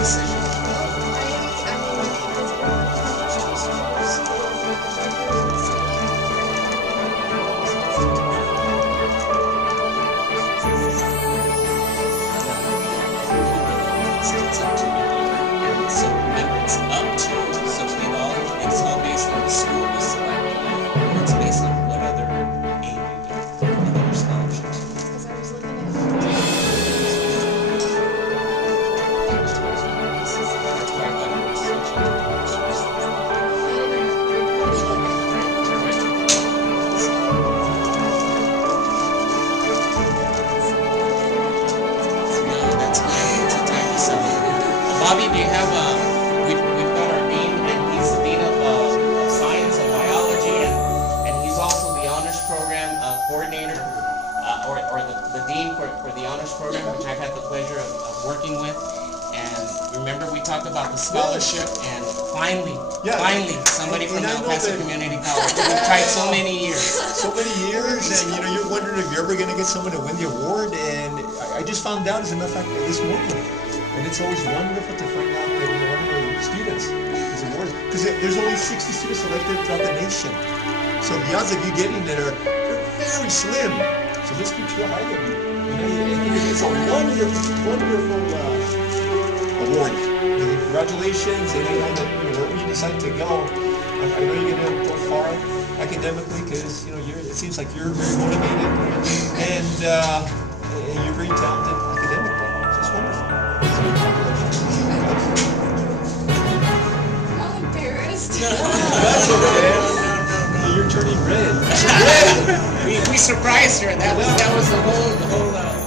decision? It's up to you. And so it's up to, so it's all based on the school we select. And it's based on what other aid you get, what other scholarships. Because I was looking at That's why I thought it was such a Bobby, do you have we've got our dean, and he's the dean of science and biology, and he's also the honors program coordinator, or the dean for the honors program, which I've had the pleasure of working with. And remember, we talked about the scholarship, and finally, somebody from El Paso Community College. We've tried so many years. So many years, and you're wondering if you're ever going to get someone to win the award. And I just found out, as a matter of fact, this morning. And it's always wonderful to find out that one of our students is awarded. Because there's only 60 students selected throughout the nation. So the odds of you getting it are very slim. So this keeps you high of you. It's a wonderful award. Congratulations, and I know that wherever you decide to go, I know you're going to go far academically, because it seems like you're very motivated, and you're very talented academically. So it's wonderful. I'm embarrassed. That's okay. You're turning red. We surprised her. That was the whole